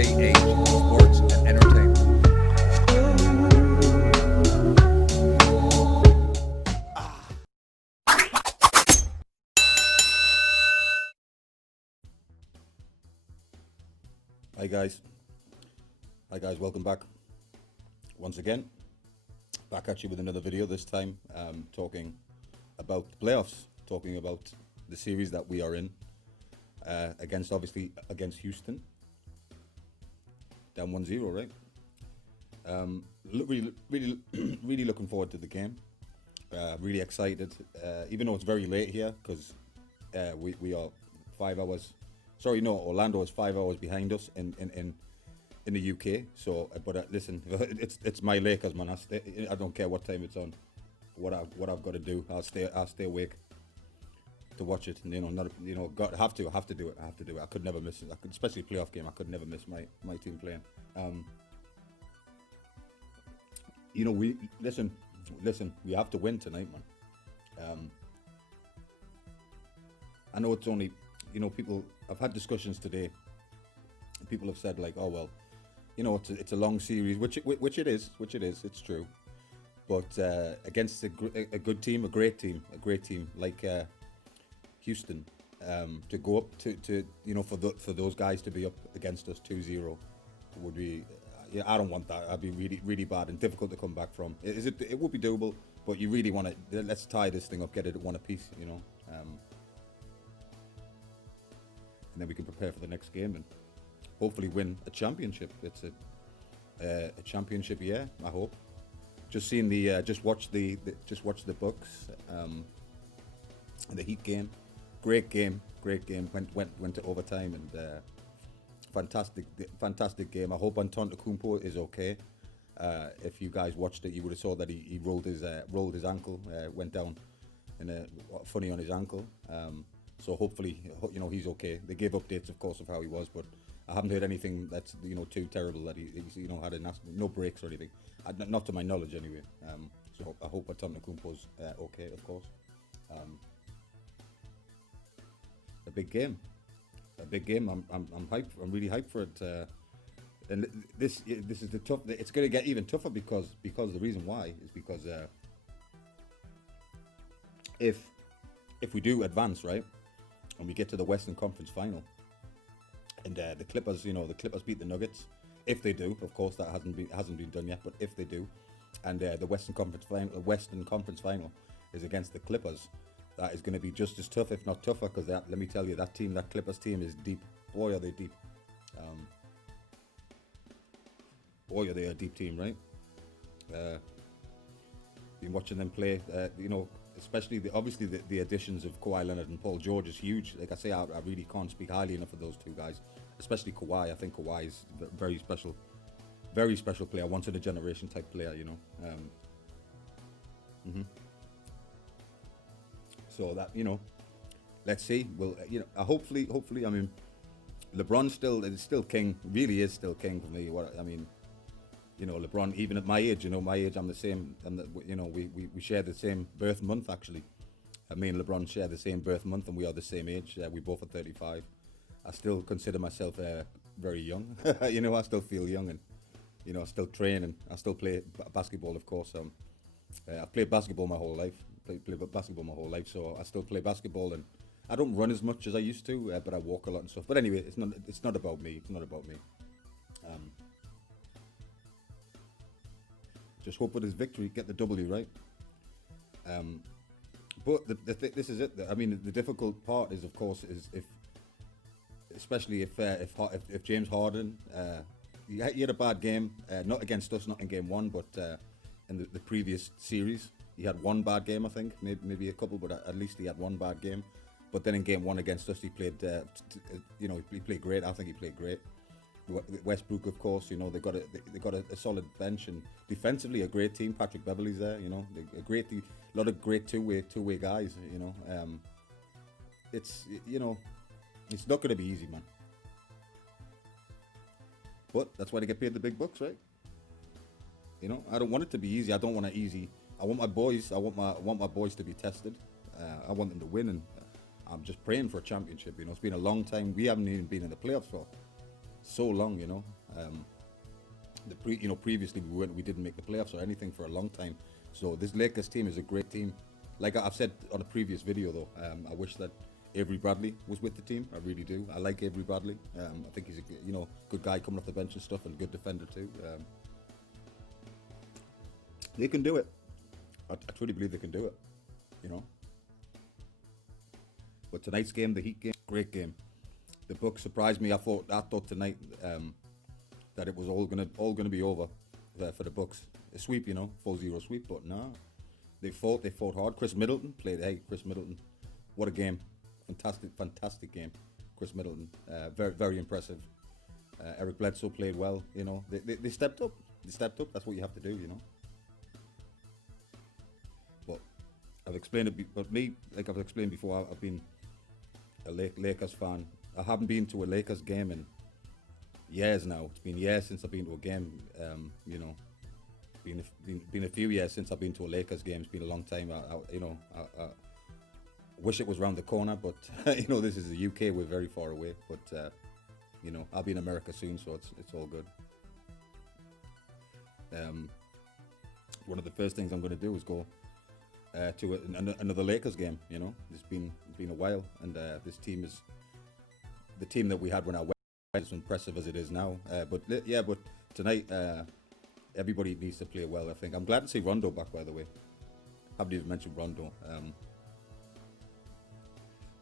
JH Sports and Entertainment. Hi guys. Hi guys, welcome back. Once again, back at you with another video, this time talking about the playoffs, talking about the series that we are in against Houston. Down 1-0, right? Really looking forward to the game. Really excited, even though it's very late here because we are 5 hours. Sorry, no, Orlando is 5 hours behind us in the UK. So, but listen, it's my Lakers, man. I don't care what time it's on. What I've got to do, I'll stay awake to watch it. And, have to do it. I could never miss it. Especially playoff game. I could never miss my team playing. We listen. We have to win tonight, man. I know it's only, people. I've had discussions today. People have said like, oh well, it's a long series, which it is. It's true, but against a good team, a great team like Houston, to go up to for those guys to be up against us 2-0 would be. I don't want that. That'd be really bad and difficult to come back from. It would be doable, but you really want to. Let's tie this thing up, get it at one apiece, and then we can prepare for the next game and hopefully win a championship. It's a championship year, I hope. Just seen just watched the Bucks, the Heat game. Great game. Went to overtime and fantastic game. I hope Antetokounmpo is okay. If you guys watched it, you would have saw that he rolled his ankle, went down funny on his ankle. So hopefully, he's okay. They gave updates, of course, of how he was, but I haven't heard anything that's too terrible that he's had no breaks or anything, not to my knowledge anyway. So I hope Antetokounmpo's okay, of course. A big game. I'm hyped. I'm really hyped for it. And this is the tough. It's going to get even tougher because the reason why is because if we do advance, right, and we get to the Western Conference Final, and the Clippers beat the Nuggets. If they do, of course, that hasn't been done yet. But if they do, and the Western Conference Final is against the Clippers, that is going to be just as tough, if not tougher. Because let me tell you, that Clippers team is deep. Boy, are they deep. Boy, are they a deep team, right? Been watching them play. Especially the additions of Kawhi Leonard and Paul George is huge. Like I say, I really can't speak highly enough of those two guys, especially Kawhi. I think Kawhi is a very special player, once in a generation type player, So that, let's see. Well, hopefully, I mean, LeBron is still king. Really is still king for me. LeBron, even at my age, I'm the same. We share the same birth month, actually. Me and LeBron share the same birth month, and we are the same age. We both are 35. I still consider myself very young. I still feel young, and I still train, and I still play basketball, of course. I've played basketball my whole life. So I still play basketball, and I don't run as much as I used to, but I walk a lot and stuff. But anyway, it's not about me. Just hope with his victory, get the W, right? But this is it. I mean, the difficult part is, of course, especially if James Harden, he had a bad game, not against us, not in game one, but in the previous series, he had one bad game, I think, maybe a couple, but at least he had one bad game. But then in game one against us, he played, he played great. I think he played great. Westbrook, of course, they got a solid bench, and defensively a great team. Patrick Beverley's there, a lot of great two-way guys. It's not going to be easy, man. But that's why they get paid the big bucks, right? I don't want it to be easy. I don't want it easy. I want my boys. I want my boys to be tested. I want them to win, and I'm just praying for a championship. It's been a long time. We haven't even been in the playoffs for so long, you know. Previously we didn't make the playoffs or anything for a long time. So this Lakers team is a great team. Like I've said on a previous video though, I wish that Avery Bradley was with the team. I really do. I like Avery Bradley. I think he's a good guy coming off the bench and stuff, and good defender too. They can do it. I truly believe they can do it. You know. But tonight's game, the Heat game, great game. The Bucks surprised me. I thought tonight that it was all gonna be over for the Bucks. A sweep, 4-0 sweep. But no, they fought hard. Chris Middleton played. Hey, Chris Middleton, what a game! Fantastic game. Chris Middleton, very very impressive. Eric Bledsoe played well. They stepped up. They stepped up. That's what you have to do. But I've explained it. But me, like I've explained before, I've been a Lakers fan. I haven't been to a Lakers game in years now. It's been years since I've been to a game. Been a few years since I've been to a Lakers game. It's been a long time. I wish it was around the corner, but this is the UK. We're very far away. But I'll be in America soon, so it's all good. One of the first things I'm going to do is go to another Lakers game. It's been a while, and this team is the team that we had when I went. As impressive as it is now, but tonight everybody needs to play well. I think I'm glad to see Rondo back. By the way, haven't even mentioned Rondo.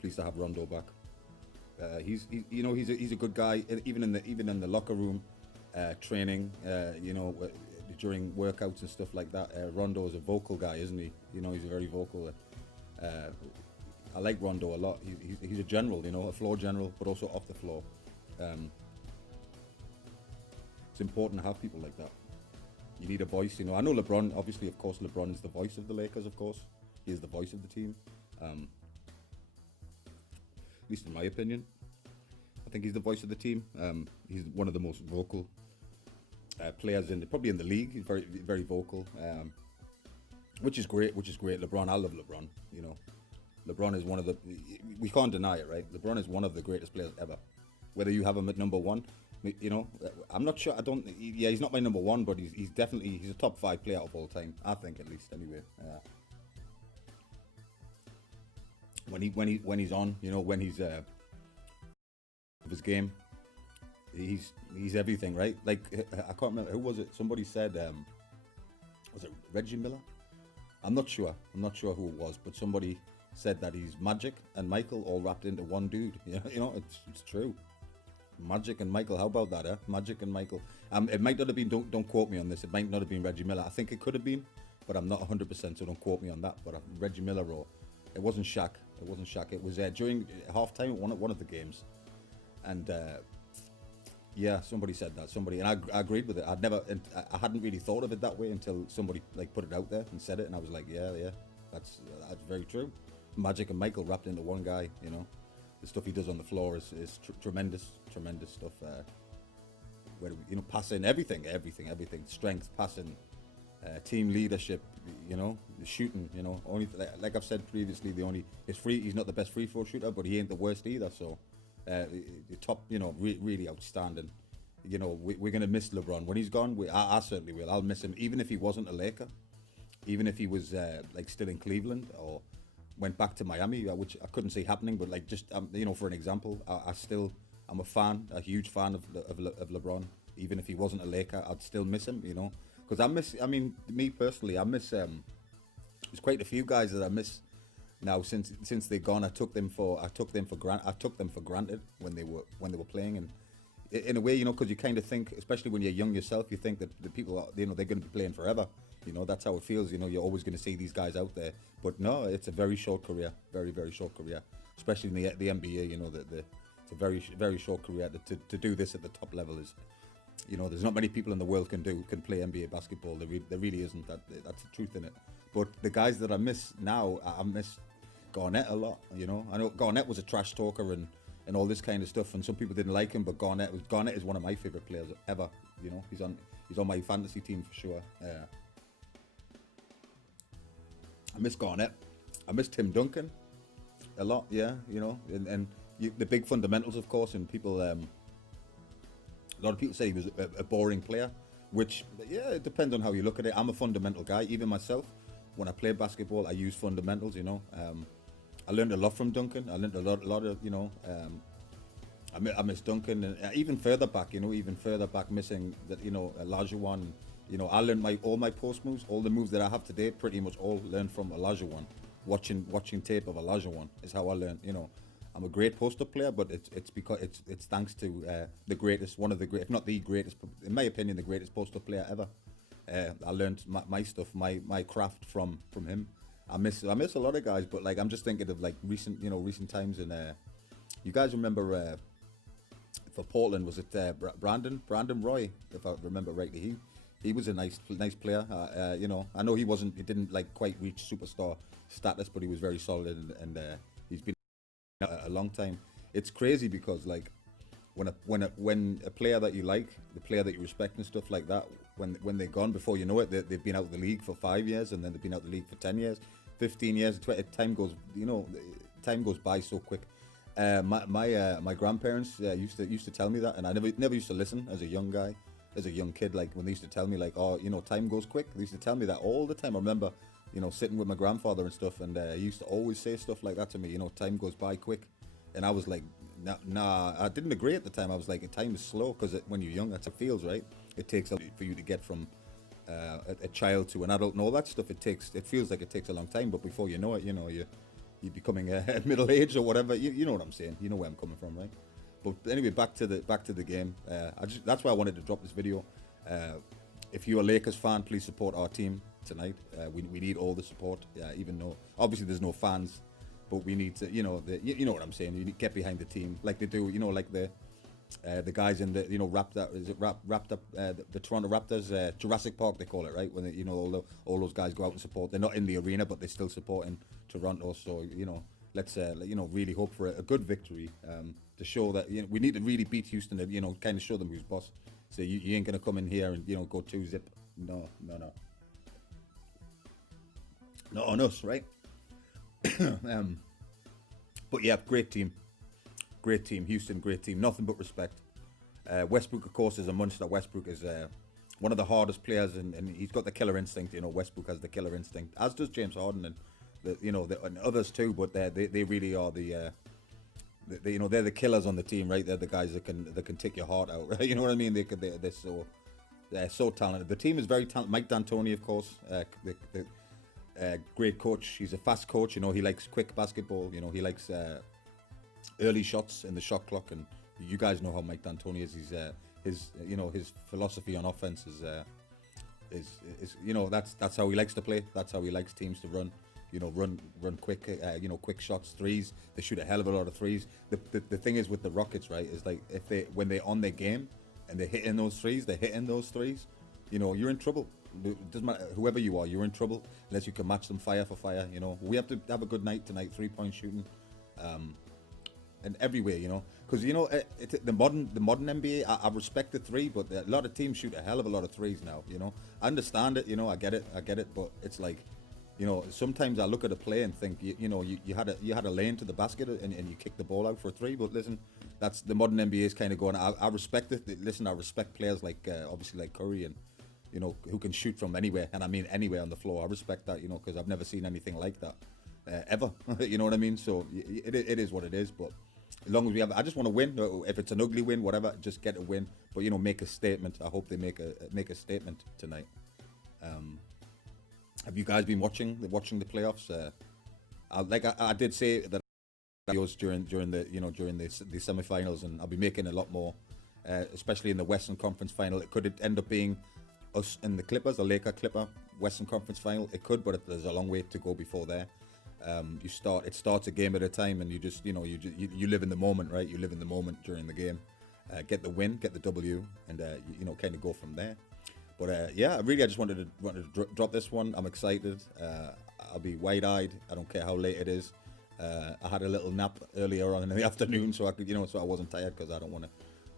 Pleased to have Rondo back. He's a good guy. Even in the locker room, training. During workouts and stuff like that. Rondo is a vocal guy, isn't he? He's a very vocal. I like Rondo a lot. He's a general, a floor general, but also off the floor. It's important to have people like that. You need a voice, I know LeBron, obviously, of course, LeBron is the voice of the Lakers, of course. He is the voice of the team. At least in my opinion. I think he's the voice of the team. He's one of the most vocal players probably in the league. He's very, very vocal, which is great. LeBron, I love LeBron. LeBron is one of the. We can't deny it, right? LeBron is one of the greatest players ever. Whether you have him at number one, I'm not sure. He's not my number one, but he's definitely a top 5 player of all time. I think, at least, anyway. When he's on, when he's of his game, he's everything, right? Like I can't remember who was it. Somebody said, was it Reggie Miller? I'm not sure who it was, but somebody said that he's Magic and Michael all wrapped into one dude. It's true. Magic and Michael, how about that, Magic and Michael. It might not have been, don't quote me on this, it might not have been Reggie Miller. I think it could have been, but I'm not 100%, so don't quote me on that. But Reggie Miller, or it wasn't Shaq. It was during halftime at one of the games. And somebody said that. And I agreed with it. I hadn't really thought of it that way until somebody put it out there and said it, and I was like, yeah, that's very true. Magic and Michael wrapped into one guy, The stuff he does on the floor is tremendous stuff. Passing, everything, strength, passing, team leadership, shooting, only like I've said previously, he's not the best free throw shooter, but he ain't the worst either. So, the top, really outstanding. We're gonna miss LeBron when he's gone. I certainly will. I'll miss him, even if he wasn't a Laker, even if he was still in Cleveland or went back to Miami, which I couldn't see happening, but for an example, I'm a huge fan of LeBron. Even if he wasn't a Laker, I'd still miss him, because me personally, I miss, there's quite a few guys that I miss now since they're gone. I took them for granted when they were playing, and in a way, because you kind of think, especially when you're young yourself, you think that the people, they're going to be playing forever. That's how it feels. You're always going to see these guys out there. But no, it's a very short career, very, very short career, especially in the NBA. It's a very, very short career. To do this at the top level is, there's not many people in the world can play NBA basketball. There really isn't. That's the truth in it. But the guys that I miss now, I miss Garnett a lot. I know Garnett was a trash talker and all this kind of stuff, and some people didn't like him. But Garnett is one of my favorite players ever. He's on my fantasy team for sure. I miss Garnett. I miss Tim Duncan a lot. Yeah, and the big fundamentals, of course, and people A lot of people say he was a boring player, which, yeah, it depends on how you look at it. I'm a fundamental guy. Even myself, when I play basketball, I use fundamentals, you know. I learned a lot from Duncan. I learned a lot of, you know, I miss Duncan, and even further back, you know, missing that, you know, Olajuwon. You know, I learned all my post moves, all the moves that I have today, pretty much all learned from Olajuwon. Watching tape of Olajuwon is how I learned. You know, I'm a great post-up player, but it's because it's thanks to the greatest, one of the great, if not the greatest, in my opinion, the greatest post-up player ever. I learned my stuff, my craft from him. I miss a lot of guys, but like I'm just thinking of like recent times, and you guys remember for Portland, was it Brandon Roy, if I remember rightly? He was a nice player. You know, I know he didn't like quite reach superstar status, but he was very solid, and he's been a long time. It's crazy because like when a player that you like, the player that you respect and stuff like that, when they're gone, before you know it, they've been out of the league for 5 years, and then they've been out of the league for 10 years, 15 years. Time goes by so quick. My grandparents used to tell me that, and I never used to listen as a young guy, as a young kid. Like when they used to tell me like, oh, you know, time goes quick. They used to tell me that all the time. I remember, you know, sitting with my grandfather and stuff, and he used to always say stuff like that to me. You know, time goes by quick, and I was like, nah. I didn't agree at the time. I was like, time is slow, because when you're young, that's how it feels, right? It takes for you to get from a child to an adult and all that stuff. It feels like it takes a long time, but before you know it, you know, you're becoming middle age or whatever. You know what I'm saying? You know where I'm coming from, right? But anyway, back to the game. That's why I wanted to drop this video. If you're a Lakers fan, please support our team tonight. We need all the support. Even though obviously there's no fans, but we need to, you know what I'm saying. You need to get behind the team like they do. You know, like the guys in the, you know, wrapped up the Toronto Raptors, Jurassic Park they call it, right? When they, you know, all those guys go out and support. They're not in the arena, but they're still supporting Toronto. So you know, let's you know, really hope for a good victory to show that, you know, we need to really beat Houston. You know, kind of show them who's boss. So you ain't gonna come in here and, you know, go 2-0. No, not on us, right? But yeah, great team, Houston, great team, nothing but respect. Westbrook, of course, is a monster. Westbrook is one of the hardest players, and he's got the killer instinct. You know, Westbrook has the killer instinct, as does James Harden, and and others too. But they really are you know, they're the killers on the team, right? They're the guys that can take your heart out, right? You know what I mean? They're so talented. The team is very talented. Mike D'Antoni, of course, great coach. He's a fast coach. You know, he likes quick basketball. You know, he likes early shots in the shot clock, and you guys know how Mike D'Antoni is. His philosophy on offense is you know, that's how he likes to play. That's how he likes teams to run. You know, run quick. You know, quick shots, threes. They shoot a hell of a lot of threes. The thing is with the Rockets, right? Is like when they're on their game and they're hitting those threes. You know, you're in trouble. It doesn't matter whoever you are, you're in trouble unless you can match them fire for fire. You know, we have to have a good night tonight. 3-point shooting, and everywhere. You know, because you know the modern NBA. I respect the three, but a lot of teams shoot a hell of a lot of threes now. You know, I understand it. You know, I get it. But it's like, you know, sometimes I look at a play and think, you know, you had a lane to the basket and you kicked the ball out for a three. But listen, that's the modern NBA is kind of going. I respect it. Listen, I respect players like obviously like Curry, and you know, who can shoot from anywhere, and I mean anywhere on the floor. I respect that, you know, because I've never seen anything like that ever. You know what I mean? So it is what it is. But as long as we have, I just want to win. If it's an ugly win, whatever, just get a win. But you know, make a statement. I hope they make a statement tonight. Have you guys been watching the playoffs? I did say that videos during the semifinals, and I'll be making a lot more, especially in the Western Conference Final. It could end up being us and the Clippers, the Clipper Western Conference Final. It could, but there's a long way to go before there. It starts a game at a time, and you just, you know, you live in the moment, right? You live in the moment during the game. Get the win, get the W, and you know, kind of go from there. But yeah, I just wanted to drop this one. I'm excited. I'll be wide-eyed. I don't care how late it is. I had a little nap earlier on in the afternoon, so I wasn't tired, because I don't want to.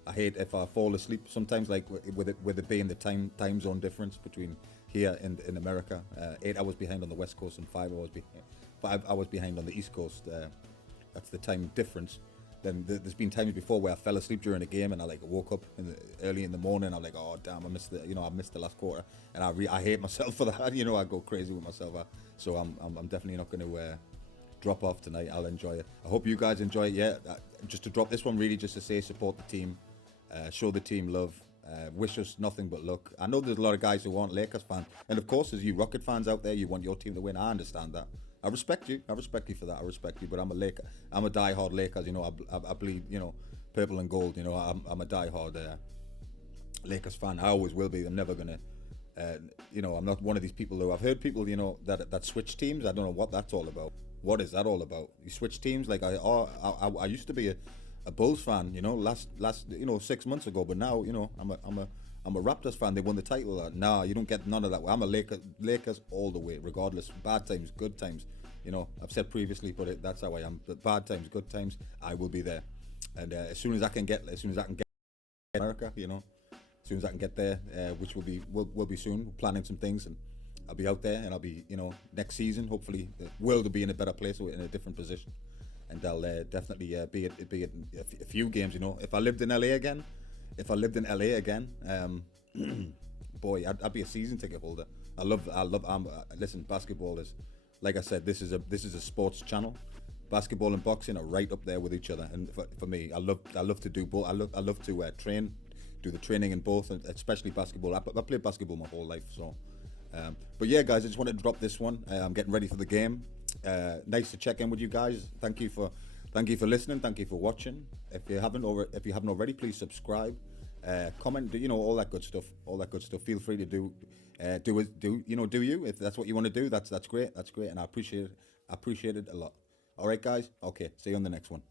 I hate if I fall asleep sometimes, like with it being the time zone difference between here and in America. 8 hours behind on the West Coast and 5 hours behind on the East Coast. That's the time difference. then there's been times before where I fell asleep during a game and I like woke up early in the morning. I'm like, oh damn, I missed the last quarter, and I hate myself for that. I go crazy with myself. So I'm definitely not going to drop off tonight. I'll enjoy it. I hope you guys enjoy it. Yeah, just to drop this one, really just to say support the team, show the team love, wish us nothing but luck. I know there's a lot of guys who aren't Lakers fans, and of course there's you Rocket fans out there, you want your team to win. I understand that. I respect you for that. I respect you, but I'm a diehard Lakers. I bleed purple and gold. I'm a diehard Lakers fan. I always will be. I'm never gonna I'm not one of these people who I've heard people that switch teams. I don't know what that's all about. What is that all about? You switch teams? Like I used to be a Bulls fan, last 6 months ago, but now I'm a Raptors fan. They won the title. Nah, you don't get none of that. I'm a Lakers all the way, regardless. Bad times, good times. I've said previously, but that's how I am. But bad times, good times, I will be there. And as soon as I can get America, as soon as I can get there, which will be soon. We're planning some things, and I'll be out there, and I'll be next season. Hopefully, the world will be in a better place or in a different position, and I'll definitely be at a few games. If I lived in LA again, boy, I'd be a season ticket holder. Listen, basketball is, like I said, this is a sports channel. Basketball and boxing are right up there with each other, and for me, I love to do both. I love to do the training in both, and especially basketball. I played basketball my whole life, so. But yeah, guys, I just wanted to drop this one. I'm getting ready for the game. Nice to check in with you guys. Thank you for listening. Thank you for watching. If you haven't already, please subscribe, comment. All that good stuff. Feel free to do you if that's what you want to do. That's great. And I appreciate it a lot. All right, guys. Okay. See you on the next one.